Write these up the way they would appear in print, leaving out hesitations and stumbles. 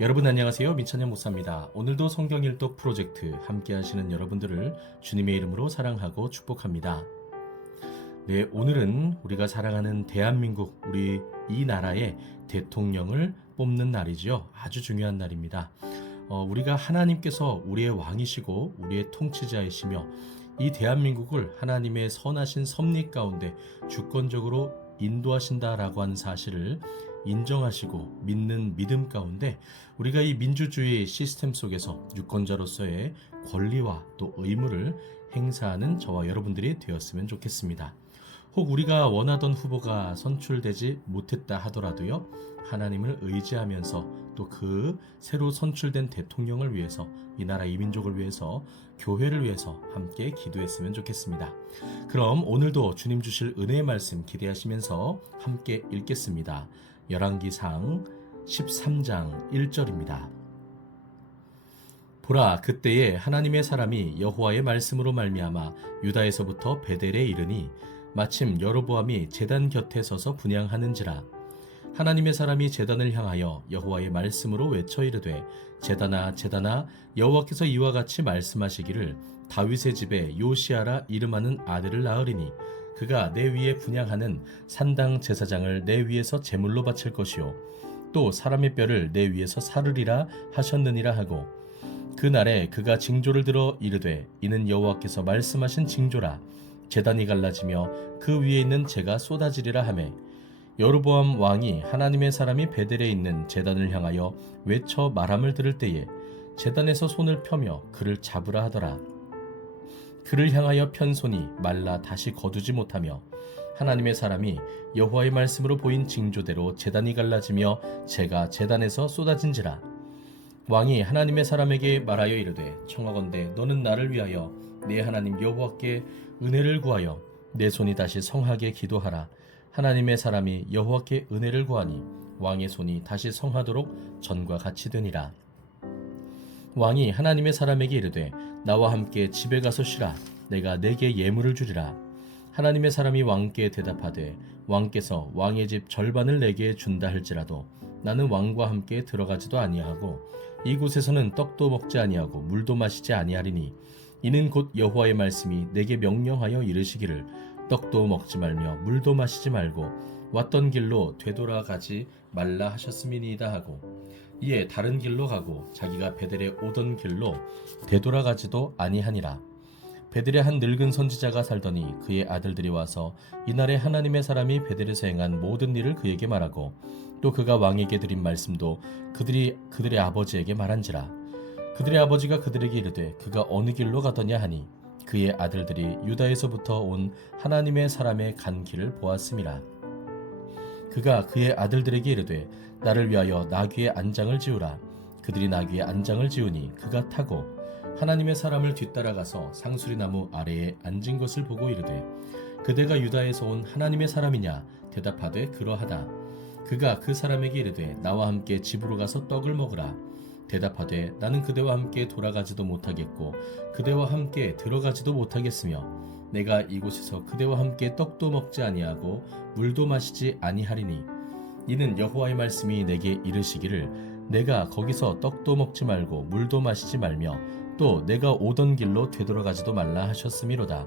여러분 안녕하세요. 민찬영 목사입니다. 오늘도 성경 일독 프로젝트 함께 하시는 여러분들을 주님의 이름으로 사랑하고 축복합니다. 네, 오늘은 우리가 사랑하는 대한민국, 우리 이 나라의 대통령을 뽑는 날이죠. 아주 중요한 날입니다. 우리가 하나님께서 우리의 왕이시고 우리의 통치자이시며 이 대한민국을 하나님의 선하신 섭리 가운데 주권적으로 인도하신다라고 하는 사실을 인정하시고 믿는 믿음 가운데 우리가 이 민주주의 시스템 속에서 유권자로서의 권리와 또 의무를 행사하는 저와 여러분들이 되었으면 좋겠습니다. 혹 우리가 원하던 후보가 선출되지 못했다 하더라도요, 하나님을 의지하면서 또 그 새로 선출된 대통령을 위해서, 이 나라 이민족을 위해서, 교회를 위해서 함께 기도했으면 좋겠습니다. 그럼 오늘도 주님 주실 은혜의 말씀 기대하시면서 함께 읽겠습니다. 열왕기상 13장 1절입니다. 보라, 그때에 하나님의 사람이 여호와의 말씀으로 말미암아 유다에서부터 베델에 이르니 마침 여로보암이 제단 곁에 서서 분향하는지라. 하나님의 사람이 제단을 향하여 여호와의 말씀으로 외쳐 이르되, 제단아 제단아, 여호와께서 이와 같이 말씀하시기를 다윗의 집에 요시아라 이름하는 아들을 낳으리니 그가 내 위에 분향하는 산당 제사장을 내 위에서 제물로 바칠 것이요 또 사람의 뼈를 내 위에서 사르리라 하셨느니라 하고, 그날에 그가 징조를 들어 이르되, 이는 여호와께서 말씀하신 징조라. 제단이 갈라지며 그 위에 있는 재가 쏟아지리라 하매, 여로보암 왕이 하나님의 사람이 베델에 있는 제단을 향하여 외쳐 말함을 들을 때에 제단에서 손을 펴며 그를 잡으라 하더라. 그를 향하여 편 손이 말라 다시 거두지 못하며 하나님의 사람이 여호와의 말씀으로 보인 징조대로 제단이 갈라지며 재가 제단에서 쏟아진지라. 왕이 하나님의 사람에게 말하여 이르되, 청하건대 너는 나를 위하여 내 하나님 여호와께 은혜를 구하여 내 손이 다시 성하게 기도하라. 하나님의 사람이 여호와께 은혜를 구하니 왕의 손이 다시 성하도록 전과 같이 되니라. 왕이 하나님의 사람에게 이르되, 나와 함께 집에 가서 쉬라. 내가 내게 예물을 주리라. 하나님의 사람이 왕께 대답하되, 왕께서 왕의 집 절반을 내게 준다 할지라도 나는 왕과 함께 들어가지도 아니하고 이곳에서는 떡도 먹지 아니하고 물도 마시지 아니하리니, 이는 곧 여호와의 말씀이 내게 명령하여 이르시기를 떡도 먹지 말며 물도 마시지 말고 왔던 길로 되돌아가지 말라 하셨음이니이다 하고, 이에 다른 길로 가고 자기가 베델에 오던 길로 되돌아가지도 아니하니라. 베델에 한 늙은 선지자가 살더니 그의 아들들이 와서 이날에 하나님의 사람이 베델에서 행한 모든 일을 그에게 말하고, 또 그가 왕에게 드린 말씀도 그들의 아버지에게 말한지라. 그들의 아버지가 그들에게 이르되, 그가 어느 길로 가더냐 하니, 그의 아들들이 유다에서부터 온 하나님의 사람의 간 길을 보았음이라. 그가 그의 아들들에게 이르되, 나를 위하여 나귀의 안장을 지으라. 그들이 나귀의 안장을 지으니 그가 타고 하나님의 사람을 뒤따라가서 상수리나무 아래에 앉은 것을 보고 이르되, 그대가 유다에서 온 하나님의 사람이냐? 대답하되 그러하다. 그가 그 사람에게 이르되, 나와 함께 집으로 가서 떡을 먹으라. 대답하되, 나는 그대와 함께 돌아가지도 못하겠고 그대와 함께 들어가지도 못하겠으며 내가 이곳에서 그대와 함께 떡도 먹지 아니하고 물도 마시지 아니하리니, 이는 여호와의 말씀이 내게 이르시기를 내가 거기서 떡도 먹지 말고 물도 마시지 말며 또 내가 오던 길로 되돌아가지도 말라 하셨음이로다.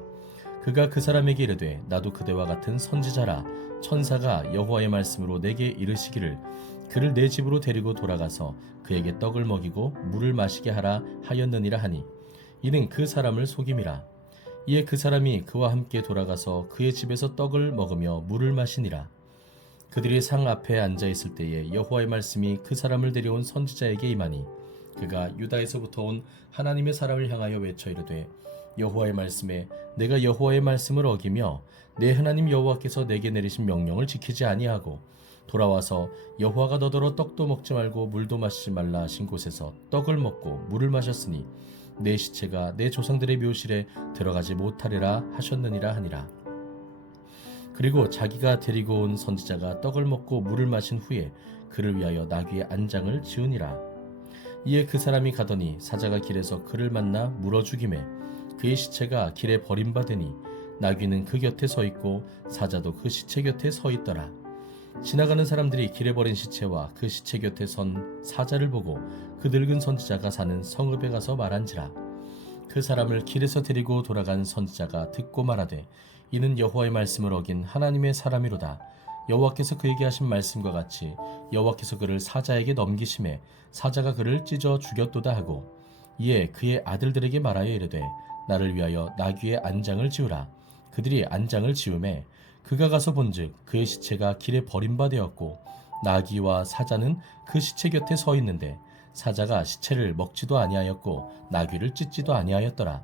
그가 그 사람에게 이르되, 나도 그대와 같은 선지자라. 천사가 여호와의 말씀으로 내게 이르시기를 그를 내 집으로 데리고 돌아가서 그에게 떡을 먹이고 물을 마시게 하라 하였느니라 하니, 이는 그 사람을 속임이라. 이에 그 사람이 그와 함께 돌아가서 그의 집에서 떡을 먹으며 물을 마시니라. 그들이 상 앞에 앉아 있을 때에 여호와의 말씀이 그 사람을 데려온 선지자에게 임하니, 그가 유다에서부터 온 하나님의 사람을 향하여 외쳐 이르되, 여호와의 말씀에 내가 여호와의 말씀을 어기며 내 하나님 여호와께서 내게 내리신 명령을 지키지 아니하고 돌아와서 여호와가 너더러 떡도 먹지 말고 물도 마시지 말라 하신 곳에서 떡을 먹고 물을 마셨으니 내 시체가 내 조상들의 묘실에 들어가지 못하리라 하셨느니라 하니라. 그리고 자기가 데리고 온 선지자가 떡을 먹고 물을 마신 후에 그를 위하여 나귀의 안장을 지으니라. 이에 그 사람이 가더니 사자가 길에서 그를 만나 물어 죽이매 그의 시체가 길에 버림받으니 나귀는 그 곁에 서 있고 사자도 그 시체 곁에 서 있더라. 지나가는 사람들이 길에 버린 시체와 그 시체 곁에 선 사자를 보고 그 늙은 선지자가 사는 성읍에 가서 말한지라. 그 사람을 길에서 데리고 돌아간 선지자가 듣고 말하되 이는 여호와의 말씀을 어긴 하나님의 사람이로다. 여호와께서 그에게 하신 말씀과 같이 여호와께서 그를 사자에게 넘기심에 사자가 그를 찢어 죽였도다 하고 이에 그의 아들들에게 말하여 이르되 나를 위하여 나귀의 안장을 지으라. 그들이 안장을 지으매 그가 가서 본즉 그의 시체가 길에 버림바 되었고 나귀와 사자는 그 시체 곁에 서 있는데 사자가 시체를 먹지도 아니하였고 나귀를 찢지도 아니하였더라.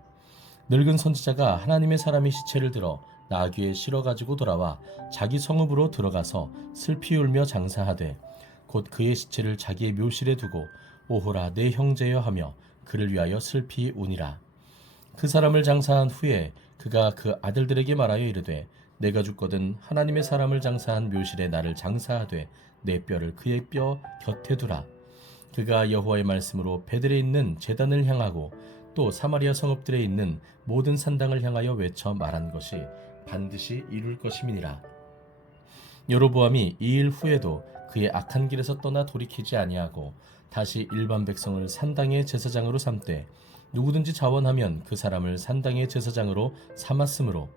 늙은 선지자가 하나님의 사람이 시체를 들어 나귀에 실어 가지고 돌아와 자기 성읍으로 들어가서 슬피 울며 장사하되 곧 그의 시체를 자기의 묘실에 두고 오호라 내 형제여 하며 그를 위하여 슬피 우니라. 그 사람을 장사한 후에 그가 그 아들들에게 말하여 이르되 내가 죽거든 하나님의 사람을 장사한 묘실에 나를 장사하되 내 뼈를 그의 뼈 곁에 두라. 그가 여호와의 말씀으로 베델에 있는 제단을 향하고 또 사마리아 성읍들에 있는 모든 산당을 향하여 외쳐 말한 것이 반드시 이룰 것임이니라. 여로보암이 이 일 후에도 그의 악한 길에서 떠나 돌이키지 아니하고 다시 일반 백성을 산당의 제사장으로 삼되 누구든지 자원하면 그 사람을 산당의 제사장으로 삼았으므로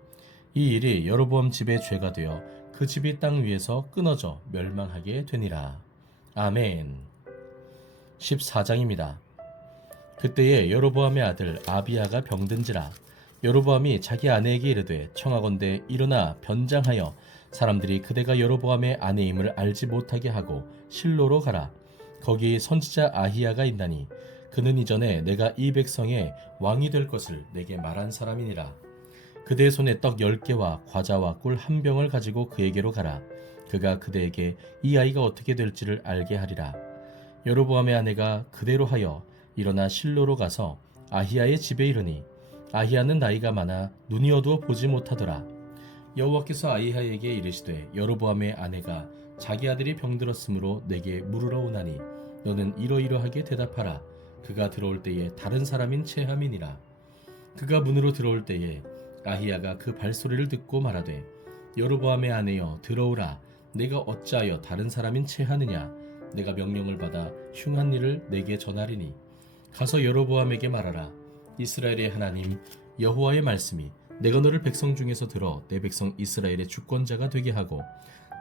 이 일이 여로보암 집의 죄가 되어 그 집이 땅 위에서 끊어져 멸망하게 되니라. 아멘. 14장입니다. 그때에 여로보암의 아들 아비야가 병든지라. 여로보암이 자기 아내에게 이르되 청하건대 일어나 변장하여 사람들이 그대가 여로보암의 아내임을 알지 못하게 하고 실로로 가라. 거기 선지자 아히야가 있나니 그는 이전에 내가 이 백성의 왕이 될 것을 내게 말한 사람이니라. 그대의 손에 떡 10개와 과자와 꿀 1병을 가지고 그에게로 가라. 그가 그대에게 이 아이가 어떻게 될지를 알게 하리라. 여로보암의 아내가 그대로 하여 일어나 실로로 가서 아히야의 집에 이르니 아히야는 나이가 많아 눈이 어두워 보지 못하더라. 여호와께서 아히야에게 이르시되 여로보암의 아내가 자기 아들이 병들었으므로 내게 물으러 오나니 너는 이러이러하게 대답하라. 그가 들어올 때에 다른 사람인 체함이니라. 그가 문으로 들어올 때에 아히야가 그 발소리를 듣고 말하되 여로보암의 아내여 들어오라. 내가 어찌하여 다른 사람인 체하느냐. 내가 명령을 받아 흉한 일을 내게 전하리니 가서 여로보암에게 말하라. 이스라엘의 하나님 여호와의 말씀이 내가 너를 백성 중에서 들어 내 백성 이스라엘의 주권자가 되게 하고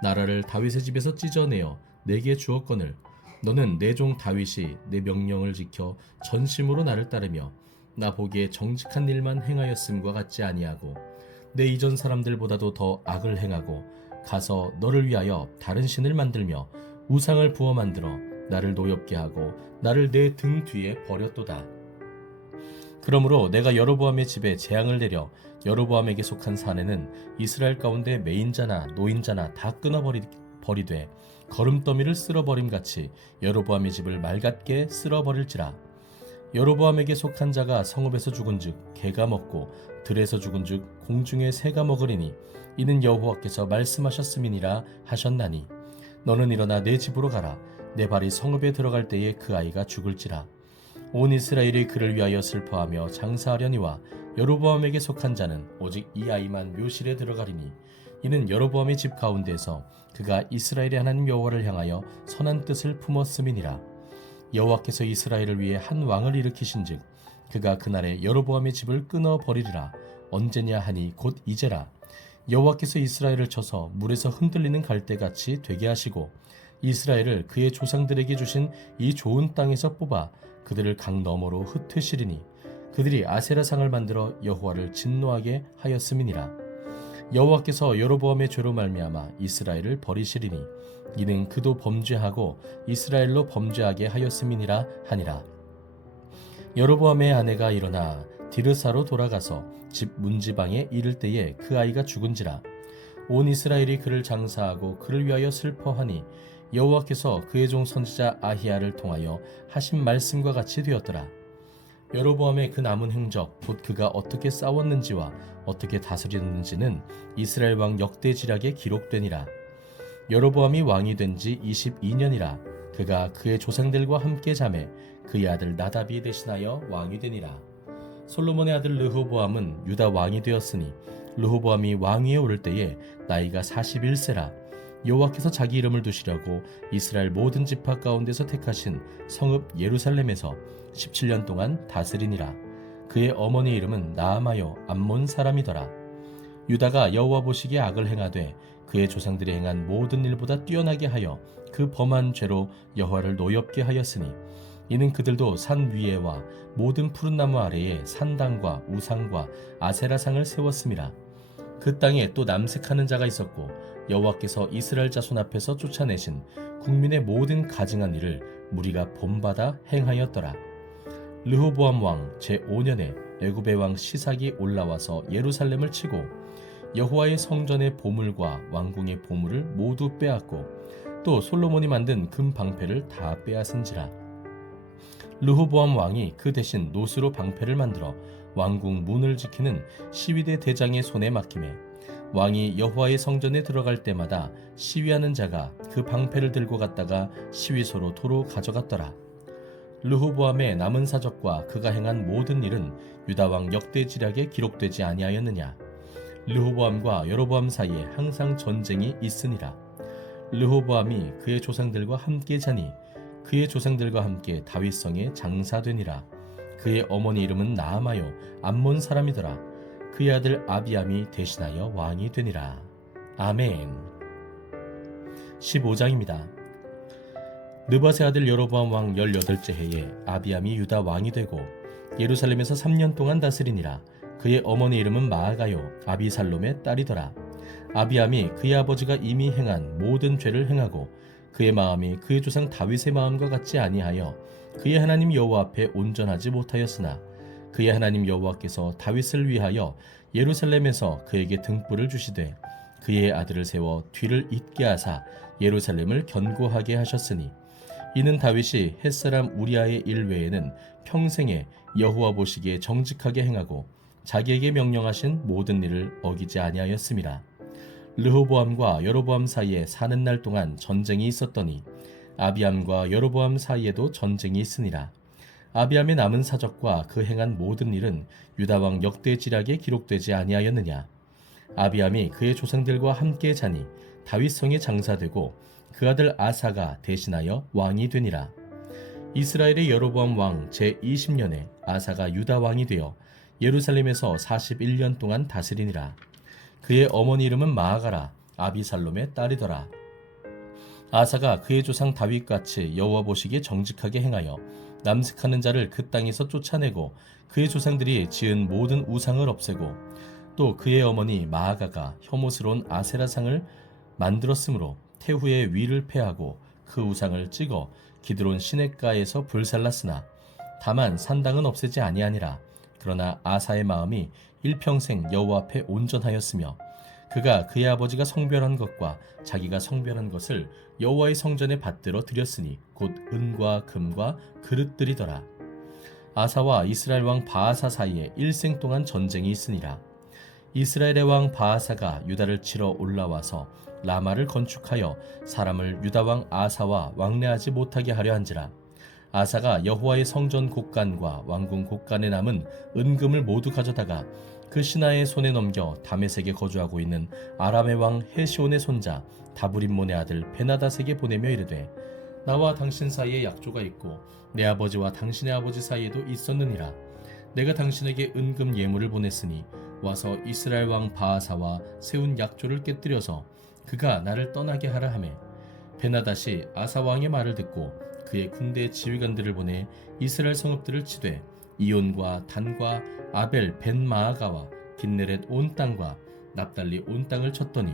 나라를 다윗의 집에서 찢어내어 내게 주었거늘 너는 내 종 다윗이 내 명령을 지켜 전심으로 나를 따르며 나 보기에 정직한 일만 행하였음과 같지 아니하고 내 이전 사람들보다도 더 악을 행하고 가서 너를 위하여 다른 신을 만들며 우상을 부어 만들어 나를 노엽게 하고 나를 내 등 뒤에 버렸도다. 그러므로 내가 여로보암의 집에 재앙을 내려 여로보암에게 속한 사내는 이스라엘 가운데 매인자나 노인자나 다 끊어버리되 거름더미를 쓸어버림같이 여로보암의 집을 맑게 쓸어버릴지라. 여로보암에게 속한 자가 성읍에서 죽은즉 개가 먹고 들에서 죽은즉 공중의 새가 먹으리니 이는 여호와께서 말씀하셨음이니라 하셨나니 너는 일어나 내 집으로 가라. 내 발이 성읍에 들어갈 때에 그 아이가 죽을지라. 온 이스라엘이 그를 위하여 슬퍼하며 장사하려니와 여로보암에게 속한 자는 오직 이 아이만 묘실에 들어가리니 이는 여로보암의 집 가운데에서 그가 이스라엘의 하나님 여호와를 향하여 선한 뜻을 품었음이니라. 여호와께서 이스라엘을 위해 한 왕을 일으키신즉 그가 그날에 여로보암의 집을 끊어 버리리라. 언제냐 하니 곧 이제라. 여호와께서 이스라엘을 쳐서 물에서 흔들리는 갈대같이 되게 하시고 이스라엘을 그의 조상들에게 주신 이 좋은 땅에서 뽑아 그들을 강 너머로 흩으시리니 그들이 아세라상을 만들어 여호와를 진노하게 하였음이니라. 여호와께서 여로보암의 죄로 말미암아 이스라엘을 버리시리니 이는 그도 범죄하고 이스라엘로 범죄하게 하였음이니라 하니라. 여로보암의 아내가 일어나 디르사로 돌아가서 집 문지방에 이를 때에 그 아이가 죽은지라. 온 이스라엘이 그를 장사하고 그를 위하여 슬퍼하니 여호와께서 그의 종 선지자 아히야를 통하여 하신 말씀과 같이 되었더라. 여로보암의 그 남은 행적 곧 그가 어떻게 싸웠는지와 어떻게 다스렸는지는 이스라엘 왕 역대지략에 기록되니라. 여로보암이 왕이 된 지 22년이라. 그가 그의 조상들과 함께 자매 그의 아들 나답이 대신하여 왕이 되니라. 솔로몬의 아들 르호보암은 유다 왕이 되었으니 르호보암이 왕위에 오를 때에 나이가 41세라. 여호와께서 자기 이름을 두시려고 이스라엘 모든 지파 가운데서 택하신 성읍 예루살렘에서 17년 동안 다스리니라. 그의 어머니 이름은 나아마요 암몬 사람이더라. 유다가 여호와 보시기에 악을 행하되 그의 조상들이 행한 모든 일보다 뛰어나게 하여 그 범한 죄로 여호와를 노엽게 하였으니 이는 그들도 산 위에와 모든 푸른 나무 아래에 산당과 우상과 아세라상을 세웠음이라. 그 땅에 또 남색하는 자가 있었고 여호와께서 이스라엘 자손 앞에서 쫓아내신 국민의 모든 가증한 일을 무리가 본받아 행하였더라. 르호보암 왕 제5년에 애굽의 왕 시삭이 올라와서 예루살렘을 치고 여호와의 성전의 보물과 왕궁의 보물을 모두 빼앗고 또 솔로몬이 만든 금 방패를 다 빼앗은지라. 르호보암 왕이 그 대신 노스로 방패를 만들어 왕궁 문을 지키는 시위대 대장의 손에 맡기매 왕이 여호와의 성전에 들어갈 때마다 시위하는 자가 그 방패를 들고 갔다가 시위소로 도로 가져갔더라. 르호보암의 남은 사적과 그가 행한 모든 일은 유다 왕 역대지략에 기록되지 아니하였느냐. 르호보암과 여로보암 사이에 항상 전쟁이 있으니라. 르호보암이 그의 조상들과 함께 자니 그의 조상들과 함께 다윗성에 장사되니라. 그의 어머니 이름은 나아마요 암몬 사람이더라. 그의 아들 아비암이 대신하여 왕이 되니라. 아멘. 15장입니다. 느밧의 아들 여로보암 왕 18째 해에 아비암이 유다 왕이 되고 예루살렘에서 3년 동안 다스리니라. 그의 어머니 이름은 마아가요 아비살롬의 딸이더라. 아비암이 그의 아버지가 이미 행한 모든 죄를 행하고 그의 마음이 그의 조상 다윗의 마음과 같지 아니하여 그의 하나님 여호와 앞에 온전하지 못하였으나 그의 하나님 여호와께서 다윗을 위하여 예루살렘에서 그에게 등불을 주시되 그의 아들을 세워 뒤를 잇게 하사 예루살렘을 견고하게 하셨으니 이는 다윗이 햇사람 우리아의 일 외에는 평생에 여호와 보시기에 정직하게 행하고 자기에게 명령하신 모든 일을 어기지 아니하였음이라. 르호보암과 여로보암 사이에 사는 날 동안 전쟁이 있었더니 아비암과 여로보암 사이에도 전쟁이 있으니라. 아비암의 남은 사적과 그 행한 모든 일은 유다왕 역대지략에 기록되지 아니하였느냐. 아비암이 그의 조상들과 함께 자니 다윗성에 장사되고 그 아들 아사가 대신하여 왕이 되니라. 이스라엘의 여로보암 왕 제20년에 아사가 유다 왕이 되어 예루살렘에서 41년 동안 다스리니라. 그의 어머니 이름은 마아가라 아비살롬의 딸이더라. 아사가 그의 조상 다윗같이 여호와 보시기에 정직하게 행하여 남색하는 자를 그 땅에서 쫓아내고 그의 조상들이 지은 모든 우상을 없애고 또 그의 어머니 마아가가 혐오스러운 아세라상을 만들었으므로 태후의 위를 패하고 그 우상을 찍어 기드론 시냇가에서 불살랐으나 다만 산당은 없애지 아니하니라. 그러나 아사의 마음이 일평생 여호와 앞에 온전하였으며 그가 그의 아버지가 성별한 것과 자기가 성별한 것을 여호와의 성전에 받들어 드렸으니 곧 은과 금과 그릇들이더라. 아사와 이스라엘 왕 바아사 사이에 일생 동안 전쟁이 있으니라. 이스라엘의 왕 바아사가 유다를 치러 올라와서 라마를 건축하여 사람을 유다 왕 아사와 왕래하지 못하게 하려 한지라. 아사가 여호와의 성전 곡간과 왕궁 곡간에 남은 은금을 모두 가져다가 그 신하의 손에 넘겨 다메섹에 거주하고 있는 아람의 왕 헤시온의 손자 다브림몬의 아들 베나닷에게 보내며 이르되 나와 당신 사이에 약조가 있고 내 아버지와 당신의 아버지 사이에도 있었느니라. 내가 당신에게 은금 예물을 보냈으니 와서 이스라엘 왕 바아사와 세운 약조를 깨뜨려서 그가 나를 떠나게 하라 하매 베나닷이 아사 왕의 말을 듣고 그의 군대 지휘관들을 보내 이스라엘 성읍들을 치되 이온과 단과 아벨 벤마아가와 빈네렛 온 땅과 납달리 온 땅을 쳤더니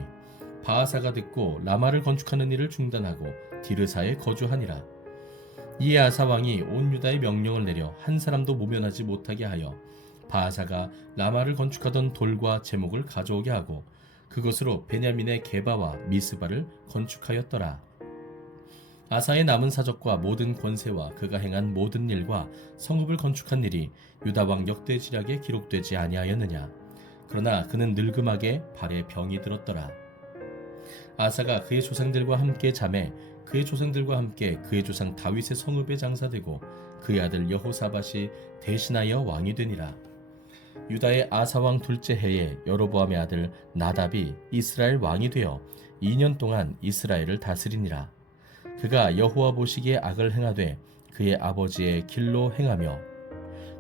바아사가 듣고 라마를 건축하는 일을 중단하고 디르사에 거주하니라. 이에 아사 왕이 온 유다의 명령을 내려 한 사람도 모면하지 못하게 하여 바아사가 라마를 건축하던 돌과 제목을 가져오게 하고 그것으로 베냐민의 게바와 미스바를 건축하였더라. 아사의 남은 사적과 모든 권세와 그가 행한 모든 일과 성읍을 건축한 일이 유다왕 역대지략에 기록되지 아니하였느냐. 그러나 그는 늙음하게 발에 병이 들었더라. 아사가 그의 조상들과 함께 자매 그의 조상들과 함께 그의 조상 다윗의 성읍에 장사되고 그의 아들 여호사밧이 대신하여 왕이 되니라. 유다의 아사왕 둘째 해에 여로보암의 아들 나답이 이스라엘 왕이 되어 2년 동안 이스라엘을 다스리니라. 그가 여호와 보시기에 악을 행하되 그의 아버지의 길로 행하며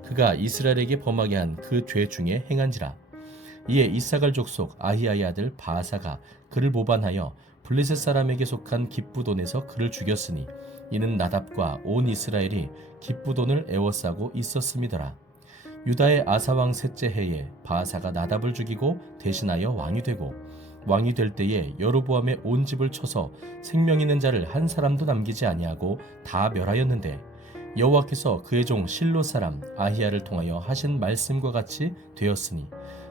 그가 이스라엘에게 범하게 한 그 죄 중에 행한지라. 이에 이사갈 족속 아히야의 아들 바아사가 그를 모반하여 블레셋 사람에게 속한 기브돈에서 그를 죽였으니 이는 나답과 온 이스라엘이 기브돈을 애워싸고 있었음이더라. 유다의 아사왕 셋째 해에 바아사가 나답을 죽이고 대신하여 왕이 되고 왕이 될 때에 여로보암의 온 집을 쳐서 생명 있는 자를 한 사람도 남기지 아니하고 다 멸하였는데 여호와께서 그의 종 실로 사람 아히야를 통하여 하신 말씀과 같이 되었으니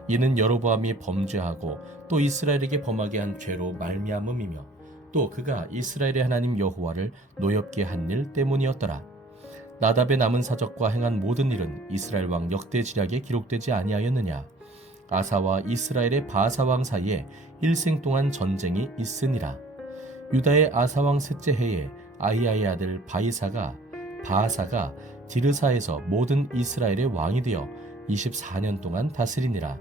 이는 여로보암이 범죄하고 또 이스라엘에게 범하게 한 죄로 말미암음이며 또 그가 이스라엘의 하나님 여호와를 노엽게 한 일 때문이었더라. 나답의 남은 사적과 행한 모든 일은 이스라엘 왕 역대 지략에 기록되지 아니하였느냐. 아사와 이스라엘의 바아사 왕 사이에 일생 동안 전쟁이 있으니라. 유다의 아사 왕 셋째 해에 아히야의 아들 바아사가 디르사에서 모든 이스라엘의 왕이 되어 24년 동안 다스리니라.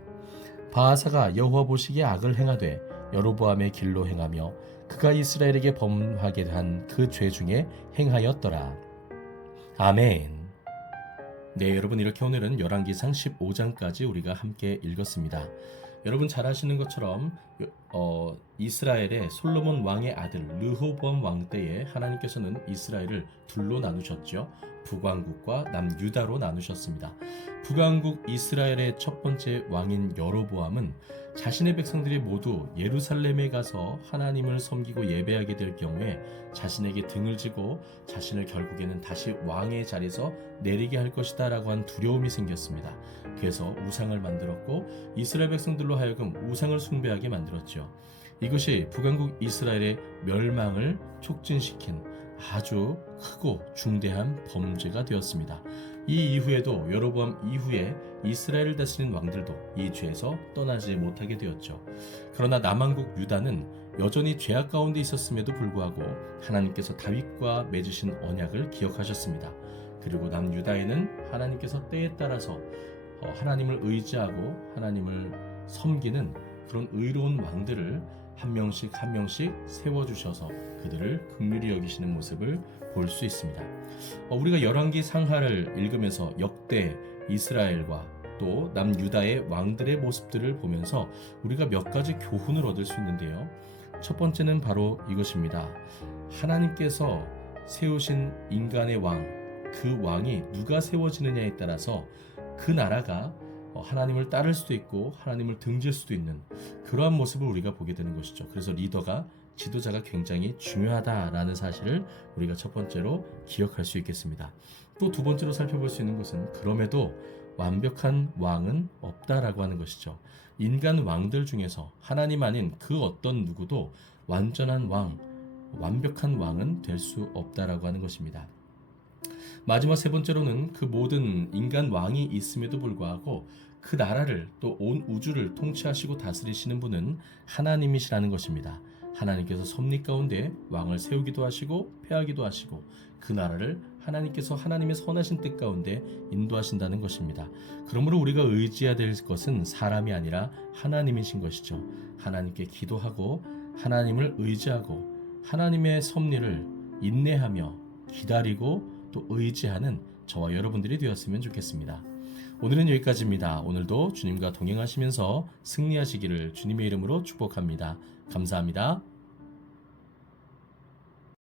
바아사가 여호와 보시기에 악을 행하되 여로보암의 길로 행하며 그가 이스라엘에게 범하게 한 그 죄 중에 행하였더라. 아멘. 네, 여러분, 이렇게 오늘은 열왕기상 15장까지 우리가 함께 읽었습니다. 여러분 잘 아시는 것처럼 이스라엘의 솔로몬 왕의 아들 르호보암 왕 때에 하나님께서는 이스라엘을 둘로 나누셨죠. 북왕국과 남유다로 나누셨습니다. 북왕국 이스라엘의 첫 번째 왕인 여로보암은 자신의 백성들이 모두 예루살렘에 가서 하나님을 섬기고 예배하게 될 경우에 자신에게 등을 지고 자신을 결국에는 다시 왕의 자리에서 내리게 할 것이다 라고 한 두려움이 생겼습니다. 그래서 우상을 만들었고 이스라엘 백성들로 하여금 우상을 숭배하게 만들었죠. 이것이 북왕국 이스라엘의 멸망을 촉진시킨 아주 크고 중대한 범죄가 되었습니다. 이 이후에도 여로보암 이후에 이스라엘을 다스린 왕들도 이 죄에서 떠나지 못하게 되었죠. 그러나 남왕국 유다는 여전히 죄악 가운데 있었음에도 불구하고 하나님께서 다윗과 맺으신 언약을 기억하셨습니다. 그리고 남유다에는 하나님께서 때에 따라서 하나님을 의지하고 하나님을 섬기는 그런 의로운 왕들을 한 명씩 세워주셔서 그들을 긍휼히 여기시는 모습을 볼 수 있습니다. 우리가 열왕기 상하를 읽으면서 역대 이스라엘과 또 남유다의 왕들의 모습들을 보면서 우리가 몇 가지 교훈을 얻을 수 있는데요. 첫 번째는 바로 이것입니다. 하나님께서 세우신 인간의 왕, 그 왕이 누가 세워지느냐에 따라서 그 나라가 하나님을 따를 수도 있고 하나님을 등질 수도 있는 그러한 모습을 우리가 보게 되는 것이죠. 그래서 지도자가 굉장히 중요하다라는 사실을 우리가 첫 번째로 기억할 수 있겠습니다. 또 두 번째로 살펴볼 수 있는 것은 그럼에도 완벽한 왕은 없다라고 하는 것이죠. 인간 왕들 중에서 하나님 아닌 그 어떤 누구도 완전한 왕, 완벽한 왕은 될 수 없다라고 하는 것입니다. 마지막 세 번째로는 그 모든 인간 왕이 있음에도 불구하고 그 나라를 또 온 우주를 통치하시고 다스리시는 분은 하나님이시라는 것입니다. 하나님께서 섭리 가운데 왕을 세우기도 하시고 폐하기도 하시고 그 나라를 하나님께서 하나님의 선하신 뜻 가운데 인도하신다는 것입니다. 그러므로 우리가 의지해야 될 것은 사람이 아니라 하나님이신 것이죠. 하나님께 기도하고 하나님을 의지하고 하나님의 섭리를 인내하며 기다리고 또 의지하는 저와 여러분들이 되었으면 좋겠습니다. 오늘은 여기까지입니다. 오늘도 주님과 동행하시면서 승리하시기를 주님의 이름으로 축복합니다. 감사합니다.